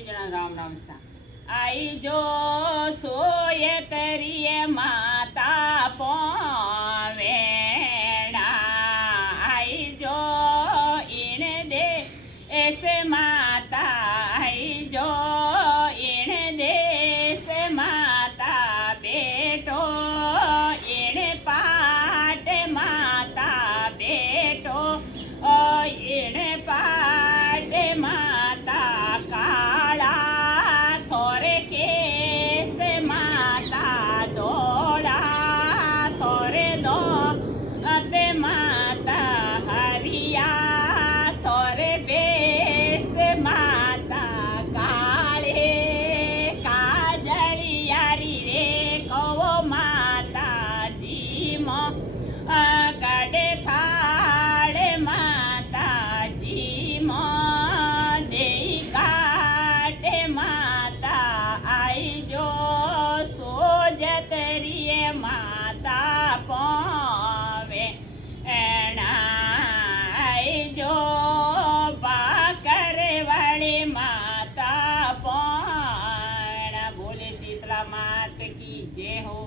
બીજા રામ રામ સા आई जो सोये तरिये माता पोवेणा आई जो इन दे ऐसे माता आई जो इन देश माता बेटो इन पाट माता बेटो इन पाट माता काला थोरे केस माता दोड़ा थोरे दो अते माता हरिया थोरे बेस माता काले काजलियारी रे कहो माता जी मो कड़े थाड़े माता जी मो दे काटे माता आई जो सोजतरिये माता पोवे एना आई जो बाकर वाली माता पोना बोले शीतला मात की जय हो।